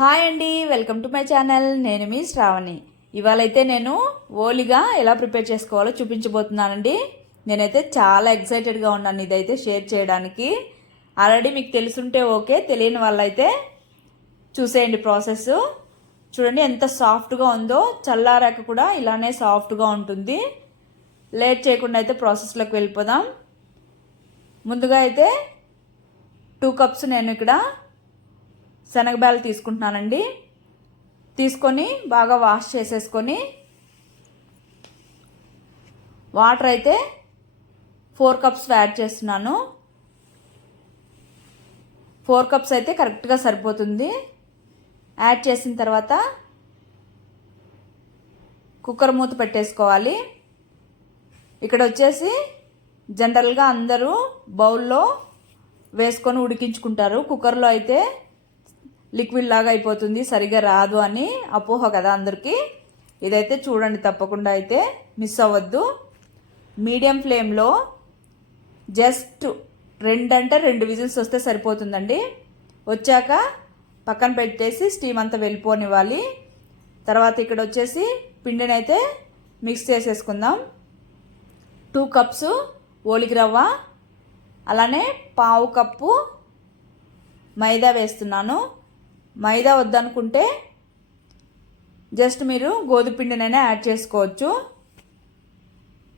Hi అండి, welcome to my channel. నేను మీ శ్రావణి. ఇవాళైతే నేను ఓలిగా ఎలా ప్రిపేర్ చేసుకోవాలో చూపించబోతున్నానండి. నేనైతే చాలా ఎక్సైటెడ్గా ఉన్నాను ఇదైతే షేర్ చేయడానికి. ఆల్రెడీ మీకు తెలుసుంటే ఓకే, తెలియని వాళ్ళైతే చూసేయండి ప్రాసెస్. చూడండి ఎంత సాఫ్ట్గా ఉందో, చల్లారాక కూడా ఇలానే సాఫ్ట్గా ఉంటుంది. లేట్ చేయకుండా అయితే ప్రాసెస్లోకి వెళ్ళిపోదాం. ముందుగా అయితే 2 కప్స్ నేను ఇక్కడ శనగబాలు తీసుకుంటున్నానండి. తీసుకొని బాగా వాష్ చేసేసుకొని వాటర్ అయితే 4 కప్స్ యాడ్ చేస్తున్నాను. 4 కప్స్ అయితే కరెక్ట్గా సరిపోతుంది. యాడ్ చేసిన తర్వాత కుక్కర్ మూత పెట్టేసుకోవాలి. ఇక్కడ వచ్చేసి జనరల్గా అందరూ బౌల్లో వేసుకొని ఉడికించుకుంటారు. కుక్కర్లో అయితే లిక్విడ్ లాగా అయిపోతుంది, సరిగా రాదు అని అపోహ కదా అందరికీ. ఇదైతే చూడండి, తప్పకుండా అయితే మిస్ అవ్వద్దు. మీడియం ఫ్లేమ్లో జస్ట్ 2 విజిల్స్ వస్తే సరిపోతుందండి. వచ్చాక పక్కన పెట్టేసి స్టీమ్ అంతా వెళ్ళిపోనివ్వాలి. తర్వాత ఇక్కడ వచ్చేసి పిండిని అయితే మిక్స్ చేసేసుకుందాం. 2 కప్స్ ఓలిగి రవ్వ, అలానే 1/2 కప్పు మైదా వేస్తున్నాను. మైదా వద్దనుకుంటే జస్ట్ మీరు గోధుమ పిండినైనా యాడ్ చేసుకోవచ్చు.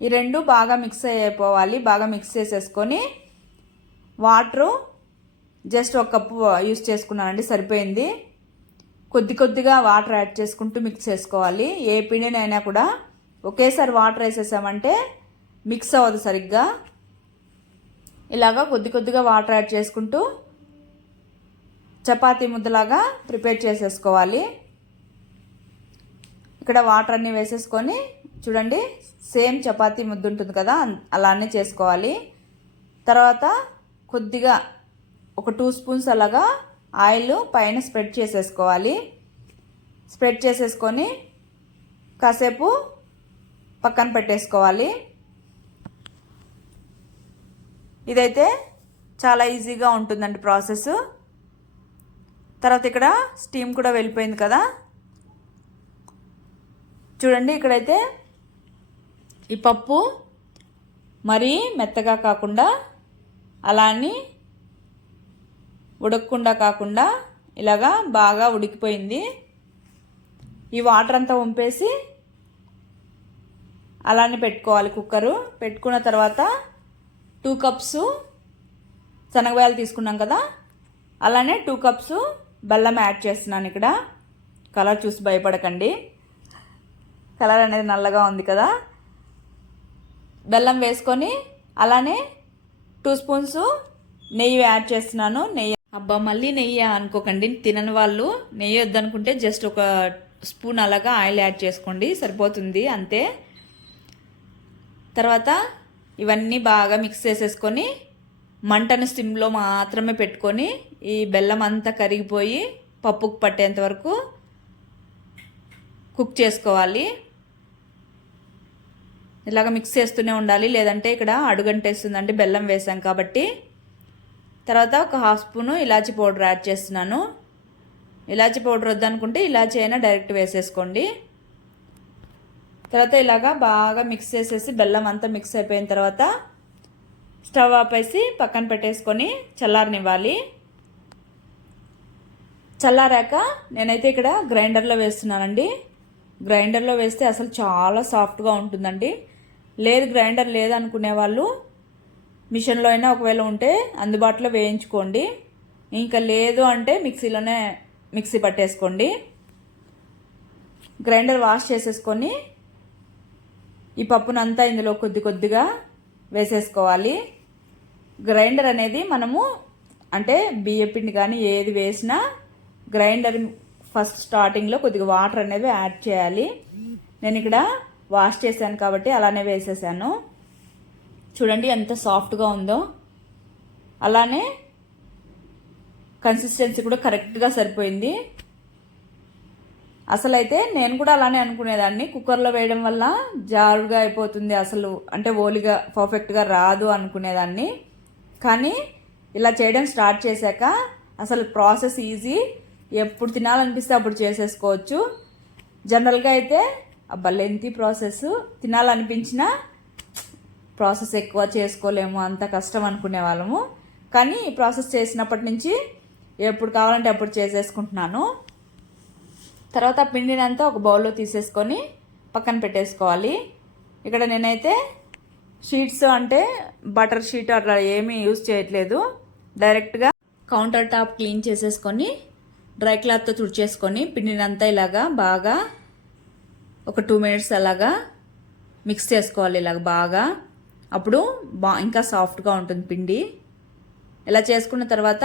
ఈ 2 బాగా మిక్స్ అయిపోవాలి. బాగా మిక్స్ చేసేసుకొని వాటరు జస్ట్ 1 కప్పు యూస్ చేసుకున్నానండి, సరిపోయింది. కొద్దిగా వాటర్ యాడ్ చేసుకుంటూ మిక్స్ చేసుకోవాలి. ఏ పిండినైనా కూడా ఒకేసారి వాటర్ వేసేసామంటే మిక్స్ అవ్వదు సరిగ్గా. ఇలాగా కొద్దిగా వాటర్ యాడ్ చేసుకుంటూ చపాతీ ముద్దలాగా ప్రిపేర్ చేసేసుకోవాలి. ఇక్కడ వాటర్ అన్నీ వేసేసుకొని చూడండి, సేమ్ చపాతీ ముద్ద ఉంటుంది కదా, అలానే చేసుకోవాలి. తర్వాత కొద్దిగా ఒక 2 స్పూన్స్ అలాగా ఆయిల్ పైన స్ప్రెడ్ చేసేసుకోవాలి. స్ప్రెడ్ చేసేసుకొని కాసేపు పక్కన పెట్టేసుకోవాలి. ఇదైతే చాలా ఈజీగా ఉంటుందండి ప్రాసెస్. తర్వాత ఇక్కడ స్టీమ్ కూడా వెళ్ళిపోయింది కదా. చూడండి, ఇక్కడైతే ఈ పప్పు మరీ మెత్తగా కాకుండా, అలా అని ఉడకకుండా కాకుండా ఇలాగా బాగా ఉడికిపోయింది. ఈ వాటర్ అంతా వంపేసి అలానే పెట్టుకోవాలి కుక్కరు. పెట్టుకున్న తర్వాత 2 కప్స్ శనగబాయలు తీసుకున్నాం కదా, అలానే 2 కప్స్ బెల్లం యాడ్ చేస్తున్నాను. ఇక్కడ కలర్ చూసి భయపడకండి, కలర్ అనేది నల్లగా ఉంది కదా. బెల్లం వేసుకొని అలానే 2 స్పూన్స్ నెయ్యి యాడ్ చేస్తున్నాను. నెయ్యి, అబ్బా మళ్ళీ నెయ్యి అనుకోకండి, తినని వాళ్ళు. నెయ్యి వద్దనుకుంటే జస్ట్ 1 స్పూన్ అలాగా ఆయిల్ యాడ్ చేసుకోండి, సరిపోతుంది అంతే. తర్వాత ఇవన్నీ బాగా మిక్స్ చేసేసుకొని మంటను సిమ్లో మాత్రమే పెట్టుకొని ఈ బెల్లం అంతా కరిగిపోయి పప్పుకు పట్టేంత వరకు కుక్ చేసుకోవాలి. ఇలాగ మిక్స్ చేస్తూనే ఉండాలి, లేదంటే ఇక్కడ అడుగంటేస్తుందండి బెల్లం వేసాం కాబట్టి. తర్వాత 1/2 స్పూను ఇలాచీ పౌడర్ యాడ్ చేస్తున్నాను. ఇలాచీ పౌడర్ వద్దనుకుంటే ఇలాచీ అయినా డైరెక్ట్ వేసేసుకోండి. తర్వాత ఇలాగా బాగా మిక్స్ చేసేసి బెల్లం అంతా మిక్స్ అయిపోయిన తర్వాత స్టవ్ ఆపేసి పక్కన పెట్టేసుకొని చల్లారనివ్వాలి. చల్లారాక నేనైతే ఇక్కడ గ్రైండర్లో వేస్తున్నానండి. గ్రైండర్లో వేస్తే అసలు చాలా సాఫ్ట్గా ఉంటుందండి. లేదు గ్రైండర్ లేదనుకునే వాళ్ళు మిషన్లో అయినా ఒకవేళ ఉంటే అందుబాటులో వేయించుకోండి. ఇంకా లేదు అంటే మిక్సీలోనే మిక్సీ పట్టేసుకోండి. గ్రైండర్ వాష్ చేసేసుకొని ఈ పప్పునంతా ఇందులో కొద్దిగా వేసేసుకోవాలి. గ్రైండర్ అనేది మనము అంటే బియ్యపిండి కానీ ఏది వేసినా గ్రైండర్ ఫస్ట్ స్టార్టింగ్లో కొద్దిగా వాటర్ అనేది యాడ్ చేయాలి. నేను ఇక్కడ వాష్ చేశాను కాబట్టి అలానే వేసేసాను. చూడండి ఎంత సాఫ్ట్గా ఉందో. అలానే కన్సిస్టెన్సీ కూడా కరెక్ట్గా సరిపోయింది. అసలైతే నేను కూడా అలానే అనుకునేదాన్ని, కుక్కర్లో వేయడం వల్ల జారుగా అయిపోతుంది, అసలు అంటే ఓలిగా పర్ఫెక్ట్గా రాదు అనుకునేదాన్ని. కానీ ఇలా చేయడం స్టార్ట్ చేశాక అసలు ప్రాసెస్ ఈజీ, ఎప్పుడు తినాలనిపిస్తే అప్పుడు చేసేసుకోవచ్చు. జనరల్గా అయితే అబ్బా లెంతీ ప్రాసెస్, తినాలనిపించిన ప్రాసెస్ ఎక్కువ చేసుకోలేము, అంత కష్టం అనుకునే వాళ్ళము. కానీ ఈ ప్రాసెస్ చేసినప్పటి నుంచి ఎప్పుడు కావాలంటే అప్పుడు చేసేసుకుంటున్నాను. తర్వాత పిండినంతా ఒక బౌల్లో తీసేసుకొని పక్కన పెట్టేసుకోవాలి. ఇక్కడ నేనైతే షీట్స్ అంటే బటర్ షీట్ అట్లా ఏమీ యూజ్ చేయట్లేదు. డైరెక్ట్గా కౌంటర్ టాప్ క్లీన్ చేసేసుకొని డ్రై క్లాత్తో తుడిచేసుకొని పిండినంతా ఇలాగా బాగా ఒక 2 minutes అలాగా మిక్స్ చేసుకోవాలి ఇలాగ బాగా. అప్పుడు ఇంకా సాఫ్ట్గా ఉంటుంది పిండి. ఇలా చేసుకున్న తర్వాత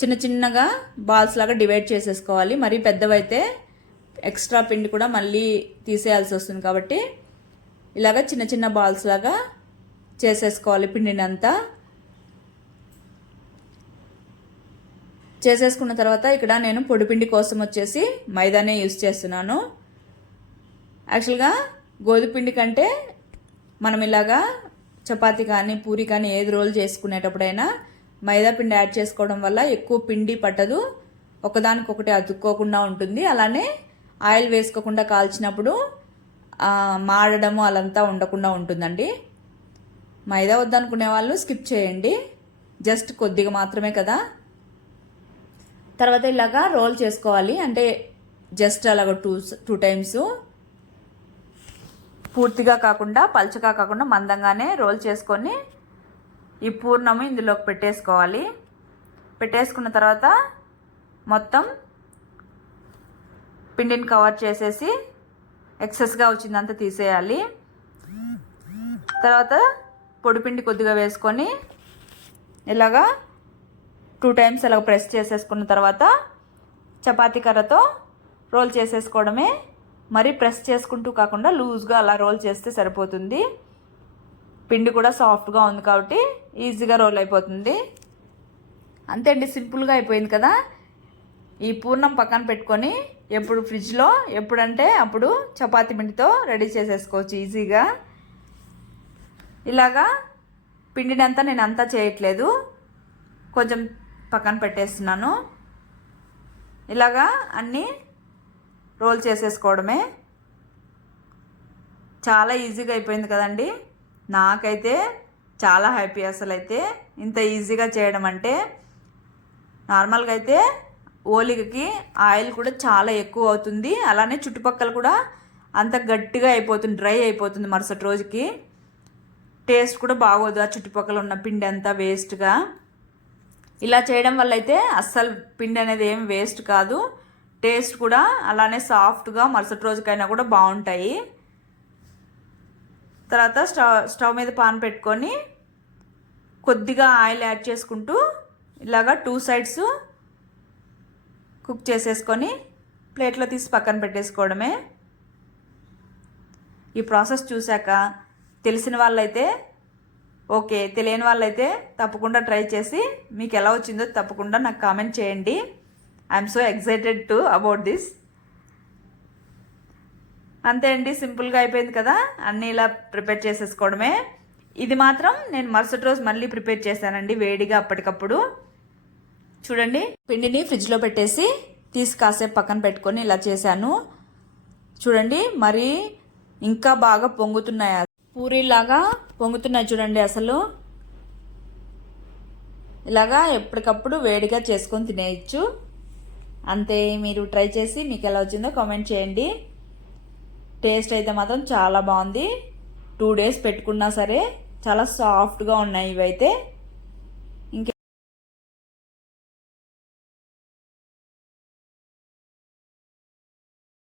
చిన్న చిన్నగా బాల్స్ లాగా డివైడ్ చేసేసుకోవాలి. మరీ పెద్దవైతే ఎక్స్ట్రా పిండి కూడా మళ్ళీ తీసేయాల్సి వస్తుంది కాబట్టి ఇలాగ చిన్న చిన్న బాల్స్ లాగా చేసేసుకోవాలి. పిండినంతా చేసేసుకున్న తర్వాత ఇక్కడ నేను పొడిపిండి కోసం వచ్చేసి మైదానే యూజ్ చేస్తున్నాను. యాక్చువల్గా గోధుమపిండి కంటే మనం ఇలాగా చపాతీ కానీ పూరి కానీ ఏది రోల్ చేసుకునేటప్పుడైనా మైదా పిండి యాడ్ చేసుకోవడం వల్ల ఎక్కువ పిండి పట్టదు, ఒకదానికొకటి అతుక్కోకుండా ఉంటుంది. అలానే ఆయిల్ వేసుకోకుండా కాల్చినప్పుడు మాడడము అలంతా ఉండకుండా ఉంటుందండి. మైదా వద్దనుకునే వాళ్ళు స్కిప్ చేయండి, జస్ట్ కొద్దిగా మాత్రమే కదా. తర్వాత ఇలాగా రోల్ చేసుకోవాలి, అంటే జస్ట్ అలాగ టూ టైమ్స్, పూర్తిగా కాకుండా పల్చగా కాకుండా మందంగానే రోల్ చేసుకొని ఈ పూర్ణము ఇందులోకి పెట్టేసుకోవాలి. పెట్టేసుకున్న తర్వాత మొత్తం పిండిని కవర్ చేసేసి ఎక్సెస్గా వచ్చిందంతా తీసేయాలి. తర్వాత పొడిపిండి కొద్దిగా వేసుకొని ఇలాగా 2 times అలా ప్రెస్ చేసేసుకున్న తర్వాత చపాతీ కర్రతో రోల్ చేసేసుకోవడమే. మరి ప్రెస్ చేసుకుంటూ కాకుండా లూజ్గా అలా రోల్ చేస్తే సరిపోతుంది. పిండి కూడా సాఫ్ట్గా ఉంది కాబట్టి ఈజీగా రోల్ అయిపోతుంది. అంతే అండి, సింపుల్గా అయిపోయింది కదా. ఈ పూర్ణం పక్కన పెట్టుకొని ఎప్పుడు ఫ్రిడ్జ్లో ఎప్పుడంటే అప్పుడు చపాతీ పిండితో రెడీ చేసేసుకోవచ్చు ఈజీగా. ఇలాగా పిండిని అంతా నేను అంతా చేయట్లేదు, కొంచెం పక్కన పెట్టేస్తున్నాను. ఇలాగా అన్నీ రోల్ చేసేసుకోవడమే. చాలా ఈజీగా అయిపోయింది కదండి. నాకైతే చాలా హ్యాపీ అసలు. అయితే ఇంత ఈజీగా చేయడం అంటే, నార్మల్గా అయితే ఓలిగకి ఆయిల్ కూడా చాలా ఎక్కువ అవుతుంది, అలానే చుట్టుపక్కల కూడా అంత గట్టిగా అయిపోతుంది, డ్రై అయిపోతుంది మరుసటి రోజుకి. టేస్ట్ కూడా బాగోదు, ఆ చుట్టుపక్కల ఉన్న పిండి అంతా వేస్ట్గా. ఇలా చేయడం వల్ల అయితే అస్సలు పిండి అనేది ఏం వేస్ట్ కాదు, టేస్ట్ కూడా అలానే సాఫ్ట్గా మరుసటి రోజుకైనా కూడా బాగుంటాయి. తర్వాత స్టవ్ మీద పాన్ పెట్టుకొని కొద్దిగా ఆయిల్ యాడ్ చేసుకుంటూ ఇలాగా 2 sides కుక్ చేసేసుకొని ప్లేట్లో తీసి పక్కన పెట్టేసుకోవడమే. ఈ ప్రాసెస్ చూశాక తెలిసిన వాళ్ళైతే ఓకే, తెలియని వాళ్ళైతే తప్పకుండా ట్రై చేసి మీకు ఎలా వచ్చిందో తప్పకుండా నాకు కామెంట్ చేయండి. I'm so excited to about this. అంతే అండి, సింపుల్గా అయిపోయింది కదా. అన్నీ ఇలా ప్రిపేర్ చేసేసుకోవడమే. ఇది మాత్రం నేను మరుసటి రోజు మళ్ళీ ప్రిపేర్ చేశానండి వేడిగా అప్పటికప్పుడు. చూడండి, పిండిని ఫ్రిడ్జ్లో పెట్టేసి తీసి కాసేపు పక్కన పెట్టుకొని ఇలా చేశాను. చూడండి, మరి ఇంకా బాగా పొంగుతున్నాయి, పూరీలాగా పొంగుతున్నాయి చూడండి. అసలు ఇలాగా ఎప్పటికప్పుడు వేడిగా చేసుకొని తినేయచ్చు. అంతే, మీరు ట్రై చేసి మీకు ఎలా వచ్చిందో కామెంట్ చేయండి. టేస్ట్ అయితే మాత్రం చాలా బాగుంది. 2 days పెట్టుకున్నా సరే చాలా సాఫ్ట్గా ఉన్నాయి ఇవైతే.